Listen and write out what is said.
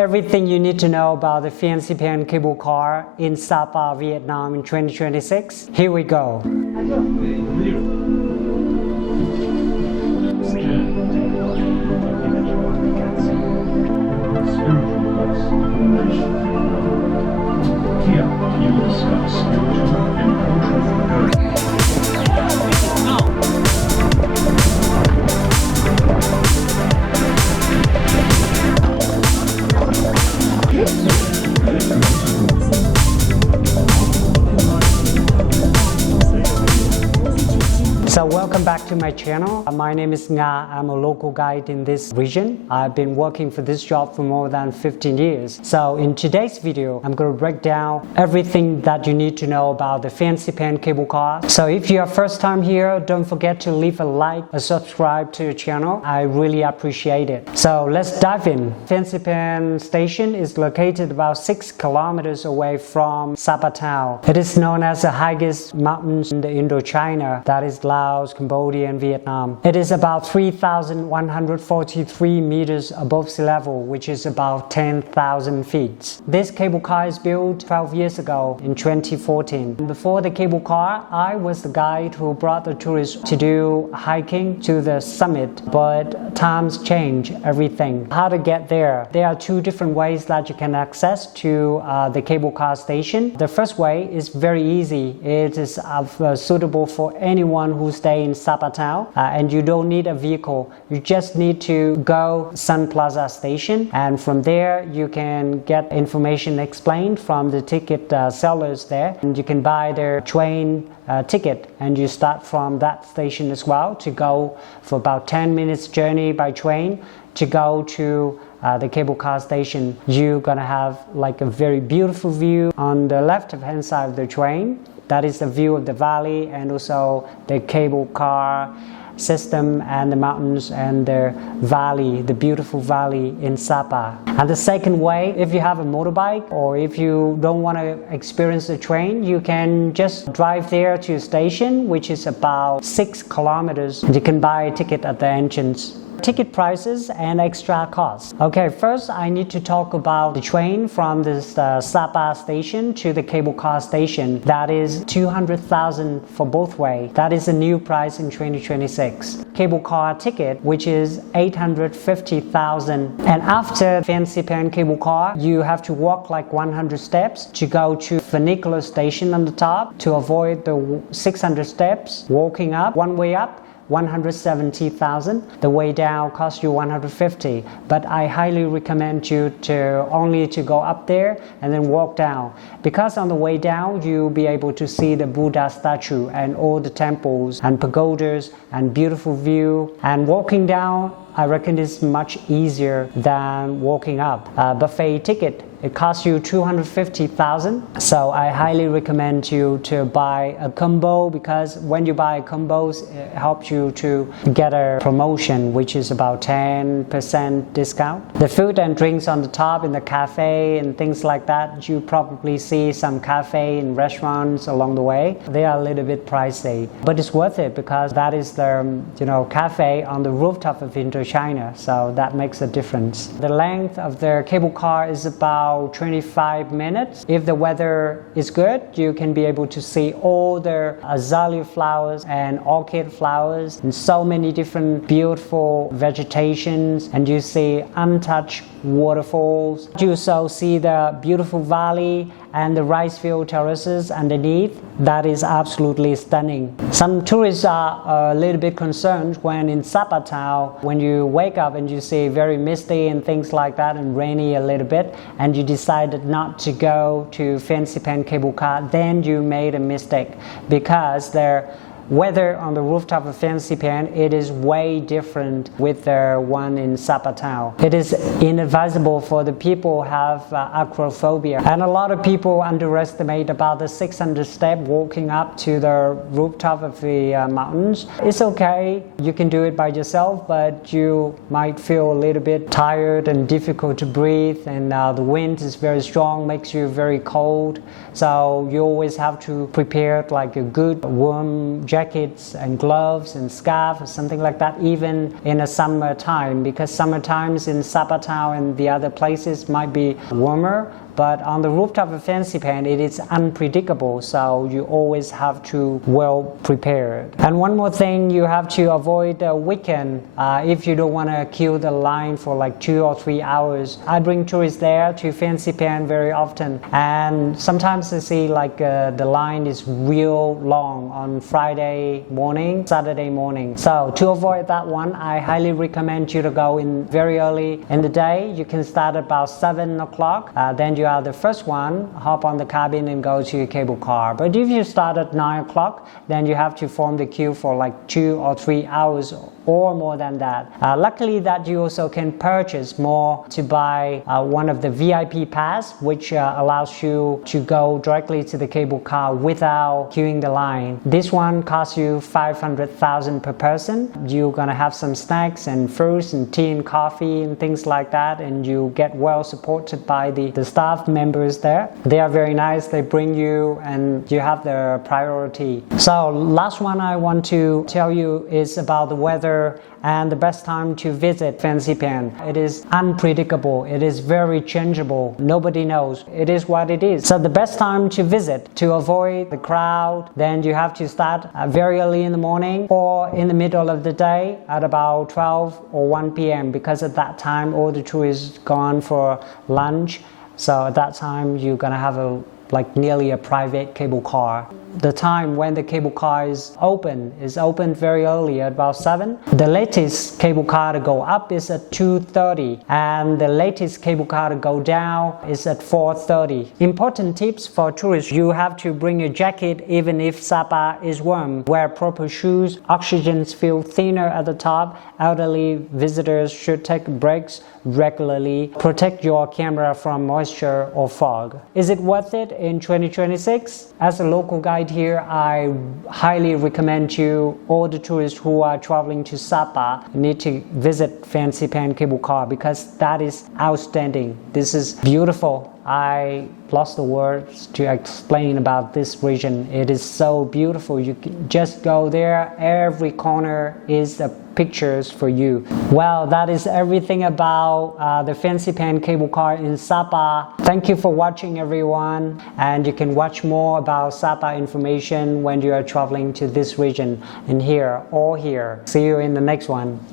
Everything you need to know about the Fansipan Cable Car in Sapa, Vietnam in 2026. Here we go. Here you will discuss spiritual and cultural So welcome back to my channel. My name is Nga. I'm a local guide in this region. I've been working for this job for more than 15 years. So in today's video, I'm going to break down everything that you need to know about the Fansipan Cable Car. So if you're first time here, don't forget to leave a like or subscribe to the channel. I really appreciate it. So let's dive in. Fansipan station is located about 6 kilometers away from Sapa town. It is known as the highest mountains in the Indochina, that is Laos, Cambodia and Vietnam. It is about 3,143 meters above sea level, which is about 10,000 feet. This cable car is built 12 years ago in 2014. Before the cable car, I was the guide who brought the tourists to do hiking to the summit, but times change everything. How to get there? There are 2 different ways that you can access to the cable car station. The first way is very easy. It is suitable for anyone who stay in Sapa town, and you don't need a vehicle. You just need to go Sun Plaza station, and from there you can get information explained from the ticket sellers there, and you can buy their train ticket, and you start from that station as well to go for about 10 minutes journey by train to go to the cable car station. You're gonna have like a very beautiful view on the left hand side of the train. That is the view of the valley and also the cable car system and the mountains and the valley, the beautiful valley in Sapa. And the second way, if you have a motorbike or if you don't want to experience the train, you can just drive there to a station, which is about 6 kilometers, and you can buy a ticket at the entrance. Ticket prices and extra costs. Okay, first I need to talk about the train from this Sapa station to the cable car station. That is 200,000 for both way. That is a new price in 2026. Cable car ticket, which is 850,000. And after Fansipan Cable Car, you have to walk like 100 steps to go to funicular station on the top to avoid the 600 steps. Walking up, one way up, 170,000. The way down costs you 150, but I highly recommend you to only to go up there and then walk down, because on the way down you'll be able to see the Buddha statue and all the temples and pagodas and beautiful view. And walking down, I reckon it's much easier than walking up. Buffet ticket, it costs you 250,000. So I highly recommend you to buy a combo, because when you buy combos, it helps you to get a promotion, which is about 10% discount. The food and drinks on the top in the cafe and things like that, you probably see some cafe and restaurants along the way. They are a little bit pricey, but it's worth it because that is the cafe on the rooftop of Indochina, so that makes a difference. The length of the cable car is about 25 minutes. If the weather is good, you can be able to see all the azalea flowers and orchid flowers and so many different beautiful vegetations, and you see untouched waterfalls. You also see the beautiful valley and the rice field terraces underneath. That is absolutely stunning. Some tourists are a little bit concerned when in Sapa town, when you wake up and you see very misty and things like that and rainy a little bit, and you decided not to go to Fansipan Cable Car, then you made a mistake, because the weather on the rooftop of Fansipan, it is way different with the one in Sapa town. It is inadvisable for the people who have acrophobia, and a lot of people underestimate about the 600 step walking up to the rooftop of the mountains. It's okay, you can do it by yourself, but you might feel a little bit tired and difficult to breathe, and the wind is very strong, makes you very cold, so you always have to prepare like a good warm jacket jackets and gloves and scarf or something like that, even in the summertime, because summer times in Sapa town and the other places might be warmer. But on the rooftop of Fansipan, it is unpredictable, so you always have to well prepared. And one more thing, you have to avoid the weekend if you don't want to queue the line for like 2 or 3 hours. I bring tourists there to Fansipan very often, and sometimes I see like the line is real long on Friday morning, Saturday morning. So to avoid that one, I highly recommend you to go in very early in the day. You can start about 7 o'clock, then you are the first one, hop on the cabin and go to your cable car. But if you start at 9 o'clock, then you have to form the queue for like 2 or 3 hours or more than that. Luckily that you also can purchase more to buy one of the VIP pass, which allows you to go directly to the cable car without queuing the line. This one costs you 500,000 per person. You're gonna have some snacks and fruits and tea and coffee and things like that, and you get well supported by the staff members there. They are very nice, they bring you and you have their priority. So last one I want to tell you is about the weather and the best time to visit Fansipan. It is unpredictable, it is very changeable, nobody knows, it is what it is. So the best time to visit to avoid the crowd, then you have to start very early in the morning or in the middle of the day at about 12 or 1 p.m. because at that time all the tourists gone for lunch. So at that time you're gonna have nearly a private cable car. The time when the cable car is open very early at about 7. The latest cable car to go up is at 2:30 and the latest cable car to go down is at 4:30. Important tips for tourists: you have to bring a jacket even if Sapa is warm. Wear proper shoes, oxygen feel thinner at the top. Elderly visitors should take breaks regularly. Protect your camera from moisture or fog. Is it worth it in 2026? As a local guide here, I highly recommend you, all the tourists who are traveling to Sapa, need to visit Fansipan Cable Car because that is outstanding. This is beautiful. I lost the words to explain about this region. It is so beautiful. You can just go there. Every corner is a pictures for you. Well, that is everything about the Fansipan Cable Car in Sapa. Thank you for watching, everyone, and you can watch more about Sapa information when you are traveling to this region in here or here. See you in the next one.